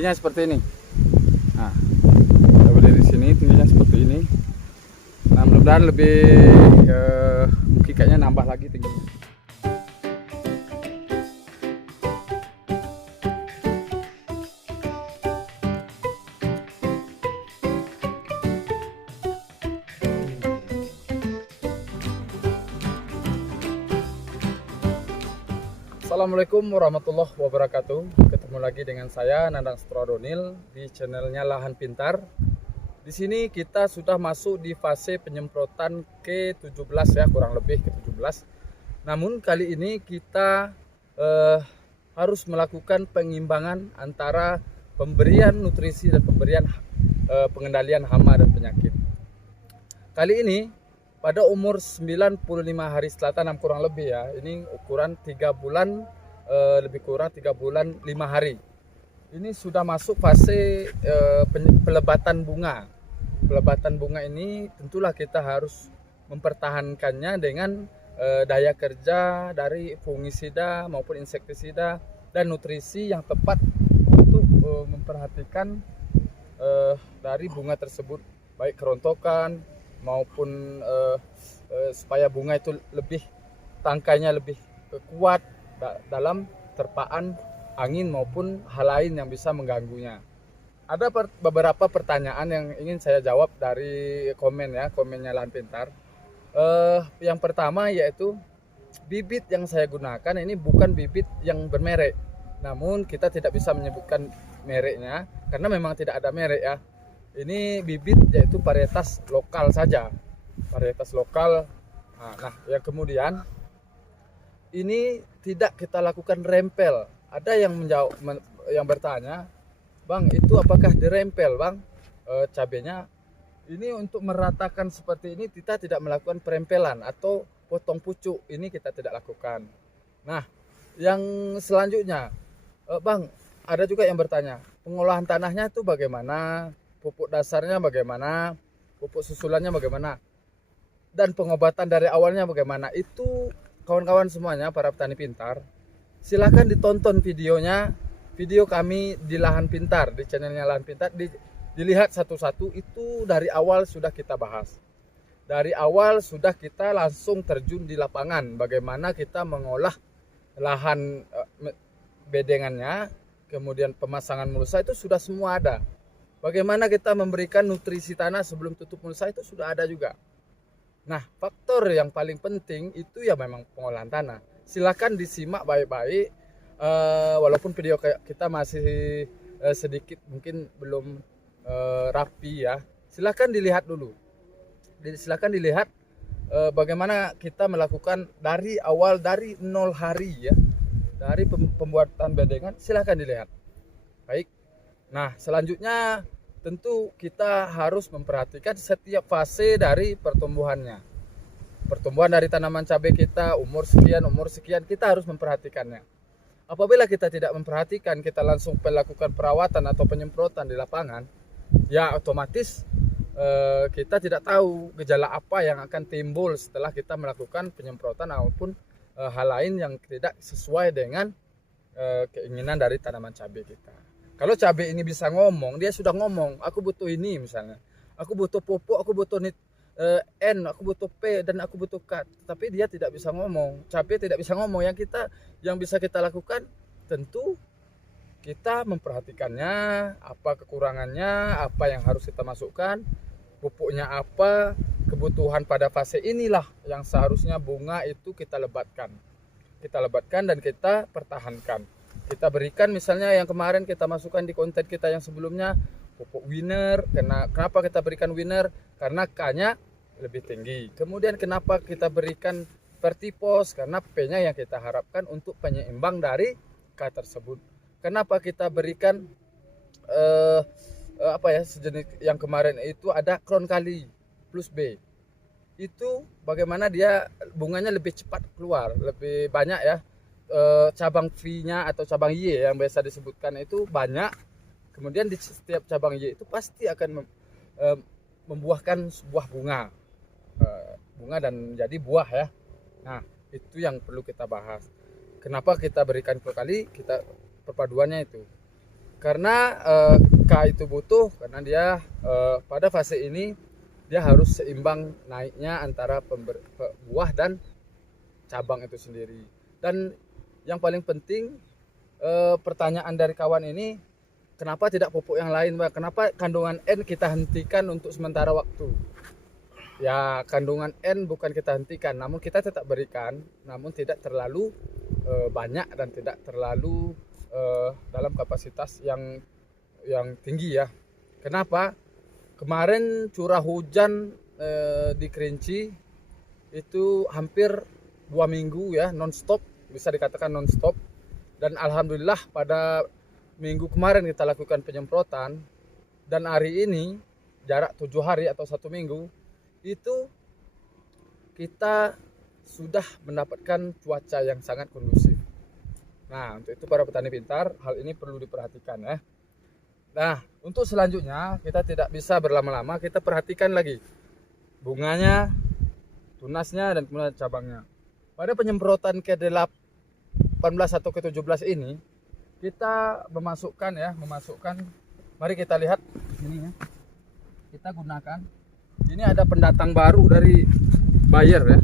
tingginya seperti ini. Nah, kita berdiri di sini, tingginya seperti ini. Nah, mudah-mudahan lebih mungkin kayaknya nambah lagi tingginya. Assalamualaikum warahmatullahi wabarakatuh. Ketemu lagi dengan saya Nandang Strodonil di channelnya Lahan Pintar. Di sini kita sudah masuk di fase penyemprotan ke-17 ya, kurang lebih ke-17. Namun kali ini kita harus melakukan pengimbangan antara pemberian nutrisi dan pemberian pengendalian hama dan penyakit. Kali ini pada umur 95 hari setelah tanam kurang lebih ya, ini ukuran 3 bulan, lebih kurang 3 bulan 5 hari. Ini sudah masuk fase pelebatan bunga. Pelebatan bunga ini tentulah kita harus mempertahankannya dengan daya kerja dari fungisida maupun insektisida dan nutrisi yang tepat untuk memperhatikan dari bunga tersebut, baik kerontokan maupun supaya bunga itu lebih tangkainya lebih kuat dalam terpaan angin maupun hal lain yang bisa mengganggunya. Ada beberapa pertanyaan yang ingin saya jawab dari komen ya, komennya Lahan Pintar. Yang pertama yaitu bibit yang saya gunakan ini bukan bibit yang bermerek, namun kita tidak bisa menyebutkan mereknya karena memang tidak ada merek ya. Ini bibit yaitu varietas lokal saja, varietas lokal. Nah, yang kemudian ini tidak kita lakukan rempel. Ada yang menjawab, yang bertanya, Bang, itu apakah dirempel, Bang, cabenya? Ini untuk meratakan seperti ini kita tidak melakukan perempelan atau potong pucuk, ini kita tidak lakukan. Nah, yang selanjutnya, Bang, ada juga yang bertanya, pengolahan tanahnya itu bagaimana? Pupuk dasarnya bagaimana, pupuk susulannya bagaimana, dan pengobatan dari awalnya bagaimana. Itu kawan-kawan semuanya, para petani pintar, silahkan ditonton videonya, video kami di Lahan Pintar, di channelnya Lahan Pintar, dilihat satu-satu. Itu dari awal sudah kita bahas, dari awal sudah kita langsung terjun di lapangan, bagaimana kita mengolah lahan bedengannya, kemudian pemasangan mulsa itu sudah semua ada. Bagaimana kita memberikan nutrisi tanah sebelum tutup mulsa itu sudah ada juga. Nah, faktor yang paling penting itu ya memang pengolahan tanah. Silakan disimak baik-baik, walaupun video kita masih sedikit mungkin belum rapi ya. Silakan dilihat dulu. Silakan dilihat bagaimana kita melakukan dari awal, dari 0 hari ya, dari pembuatan bedengan. Silakan dilihat. Baik. Nah, selanjutnya tentu kita harus memperhatikan setiap fase dari pertumbuhannya. Pertumbuhan dari tanaman cabai kita umur sekian kita harus memperhatikannya. Apabila kita tidak memperhatikan, kita langsung melakukan perawatan atau penyemprotan di lapangan, ya otomatis kita tidak tahu gejala apa yang akan timbul setelah kita melakukan penyemprotan maupun hal lain yang tidak sesuai dengan keinginan dari tanaman cabai kita. Kalau cabai ini bisa ngomong, dia sudah ngomong, aku butuh ini misalnya, aku butuh pupuk, aku butuh N, aku butuh P, dan aku butuh K. Tapi dia tidak bisa ngomong, cabai tidak bisa ngomong. Yang bisa kita lakukan tentu kita memperhatikannya, apa kekurangannya, apa yang harus kita masukkan, pupuknya apa, kebutuhan pada fase inilah yang seharusnya bunga itu kita lebatkan dan kita pertahankan. Kita berikan misalnya yang kemarin kita masukkan di konten kita yang sebelumnya, pupuk winner. Kenapa kita berikan winner? Karena K-nya lebih tinggi. Kemudian kenapa kita berikan vertipos? Karena P-nya yang kita harapkan untuk penyeimbang dari K tersebut. Kenapa kita berikan sejenis yang kemarin itu ada Crown Kali plus B. Itu bagaimana dia bunganya lebih cepat keluar, lebih banyak ya. Cabang V-nya atau cabang Y yang biasa disebutkan itu banyak. Kemudian di setiap cabang Y itu pasti akan membuahkan sebuah bunga dan jadi buah ya. Nah, itu yang perlu kita bahas. Kenapa kita berikan 2 kali, kita perpaduannya itu. Karena K itu butuh karena dia pada fase ini dia harus seimbang naiknya antara buah dan cabang itu sendiri. Dan yang paling penting pertanyaan dari kawan ini, kenapa tidak pupuk yang lain, Pak? Kenapa kandungan N kita hentikan untuk sementara waktu? Ya, kandungan N bukan kita hentikan, namun kita tetap berikan, namun tidak terlalu banyak dan tidak terlalu dalam kapasitas yang tinggi ya. Kenapa? Kemarin curah hujan di Kerinci itu hampir 2 minggu ya, non-stop, bisa dikatakan non-stop. Dan alhamdulillah pada minggu kemarin kita lakukan penyemprotan, dan hari ini jarak 7 hari atau 1 minggu itu kita sudah mendapatkan cuaca yang sangat kondusif. Nah, untuk itu para petani pintar, hal ini perlu diperhatikan ya. Nah, untuk selanjutnya kita tidak bisa berlama-lama, kita perhatikan lagi bunganya, tunasnya, dan kemudian cabangnya. Pada penyemprotan ke-18 atau ke-17 ini kita memasukkan, mari kita lihat ini ya. Kita gunakan, ini ada pendatang baru dari Bayer ya.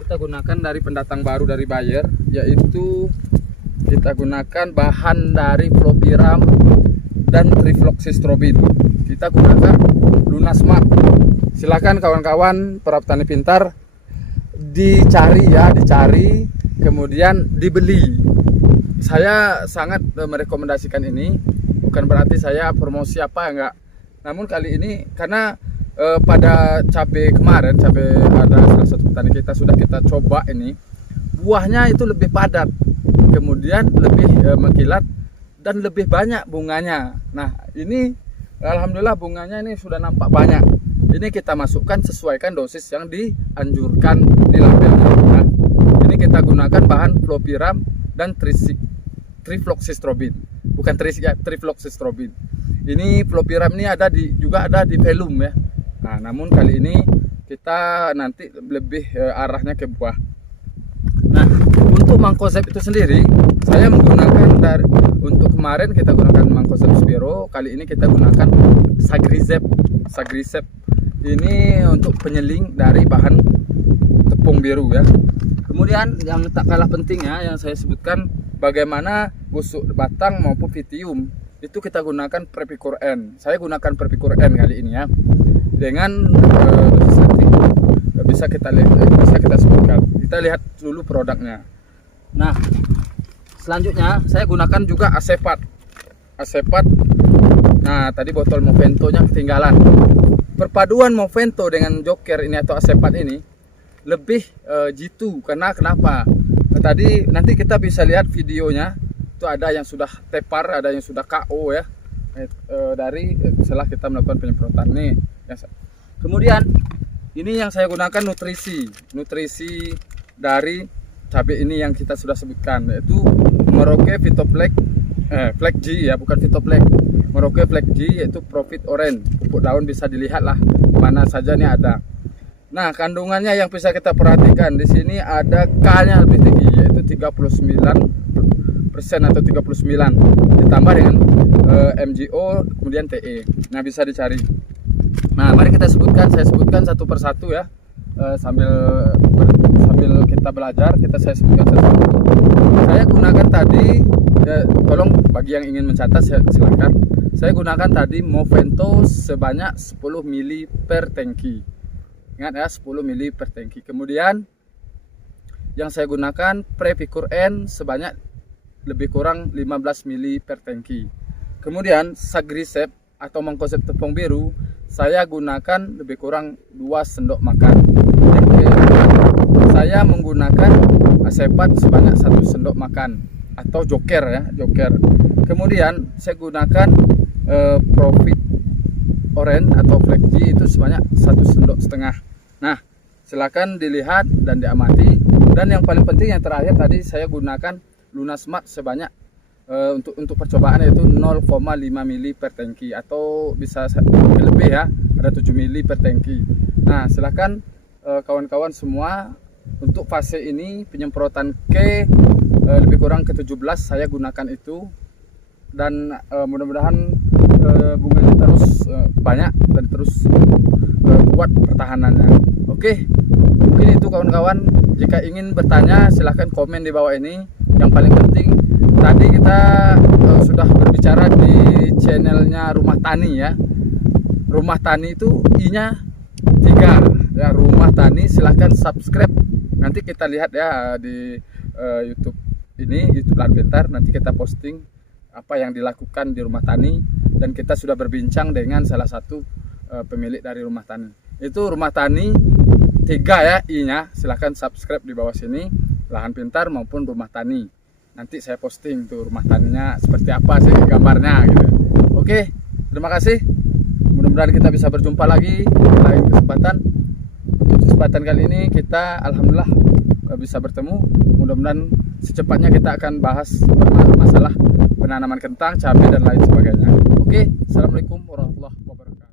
Kita gunakan dari pendatang baru dari Bayer, yaitu kita gunakan bahan dari Flopiram dan Trifloxystrobin. Kita gunakan Lunasmart. Silakan kawan-kawan para petani pintar dicari, kemudian dibeli. Saya sangat merekomendasikan ini, bukan berarti saya promosi apa enggak. Namun kali ini karena pada cabai kemarin, ada salah satu petani kita sudah kita coba ini, buahnya itu lebih padat, kemudian lebih mengkilat dan lebih banyak bunganya. Nah, ini alhamdulillah bunganya ini sudah nampak banyak. Ini kita masukkan, sesuaikan dosis yang dianjurkan di labelnya. Nah, ini kita gunakan bahan Flopiram dan Trifloxystrobin. Bukan Trifloxystrobin. Ini Flopiram ini juga ada di velum ya. Nah, namun kali ini kita nanti lebih arahnya ke buah. Nah, untuk Mancozeb itu sendiri saya menggunakan untuk kemarin kita gunakan Mancozeb Spiro, kali ini kita gunakan Sagrizeb. Ini untuk penyeling dari bahan tepung biru ya. Kemudian yang tak kalah pentingnya yang saya sebutkan, bagaimana busuk batang maupun Vitium itu kita gunakan Prepicur N. Saya gunakan Prepicur N kali ini ya. Dengan dosis nanti bisa kita sebutkan. Kita lihat dulu produknya. Nah, selanjutnya saya gunakan juga Asepat. Nah, tadi botol Movento-nya ketinggalan. Perpaduan Movento dengan Joker ini atau Asepat ini lebih jitu. Karena kenapa? Tadi nanti kita bisa lihat videonya. Itu ada yang sudah tepar, ada yang sudah KO ya. Setelah kita melakukan penyemprotan nih. Kemudian ini yang saya gunakan nutrisi dari cabai ini yang kita sudah sebutkan, yaitu Merauke Vitoflex Flex G ya, bukan Vitoflex. Merauke Flex G yaitu Profit Orange. Pupuk daun bisa dilihat lah mana saja nih ada. Nah, kandungannya yang bisa kita perhatikan di sini ada K-nya lebih tinggi, yaitu 39% atau 39 ditambah dengan MGO kemudian TE. Nah, bisa dicari. Nah, mari saya sebutkan satu persatu ya, sambil kita belajar, saya sebutkan satu. Saya gunakan tadi ya, tolong bagi yang ingin mencatat silakan. Saya gunakan tadi Movento sebanyak 10 ml per tangki. Ingat ya, 10 ml per tangki. Kemudian yang saya gunakan Prepicur N sebanyak lebih kurang 15 ml per tangki. Kemudian Sagrizeb atau Mancozeb tepung biru saya gunakan lebih kurang 2 sendok makan. Yang kedua, saya menggunakan Asepat sebanyak 1 sendok makan atau Joker ya, Joker. Kemudian saya gunakan Profit Orange atau Flex G itu sebanyak 1 sendok setengah. Nah, silakan dilihat dan diamati. Dan yang paling penting yang terakhir tadi saya gunakan Lunasmart sebanyak untuk percobaan yaitu 0,5 ml per tangki atau bisa lebih ya, ada 7 ml per tangki. Nah, silakan kawan-kawan semua untuk fase ini penyemprotan lebih kurang ke-17 saya gunakan itu dan mudah-mudahan bunganya terus banyak dan terus kuat pertahanannya. Oke, mungkin itu kawan-kawan. Jika ingin bertanya silahkan komen di bawah ini. Yang paling penting tadi kita sudah berbicara di channelnya Rumah Tani ya. Rumah Tani itu I-nya 3 ya, Rumah Tani. Silahkan subscribe. Nanti kita lihat ya di YouTube ini, YouTube Lahan Pintar. Nanti kita posting apa yang dilakukan di Rumah Tani, dan kita sudah berbincang dengan salah satu pemilik dari Rumah Tani. Itu Rumah Tani 3 ya I-nya. Silahkan subscribe di bawah sini, Lahan Pintar maupun Rumah Tani. Nanti saya posting tuh rumah taninya seperti apa sih gambarnya gitu. Oke, terima kasih. Mudah-mudahan kita bisa berjumpa lagi lain kesempatan. Untuk kesempatan kali ini kita alhamdulillah bisa bertemu. Mudah-mudahan secepatnya kita akan bahas masalah penanaman kentang, cabai dan lain sebagainya. Oke, assalamualaikum warahmatullahi wabarakatuh.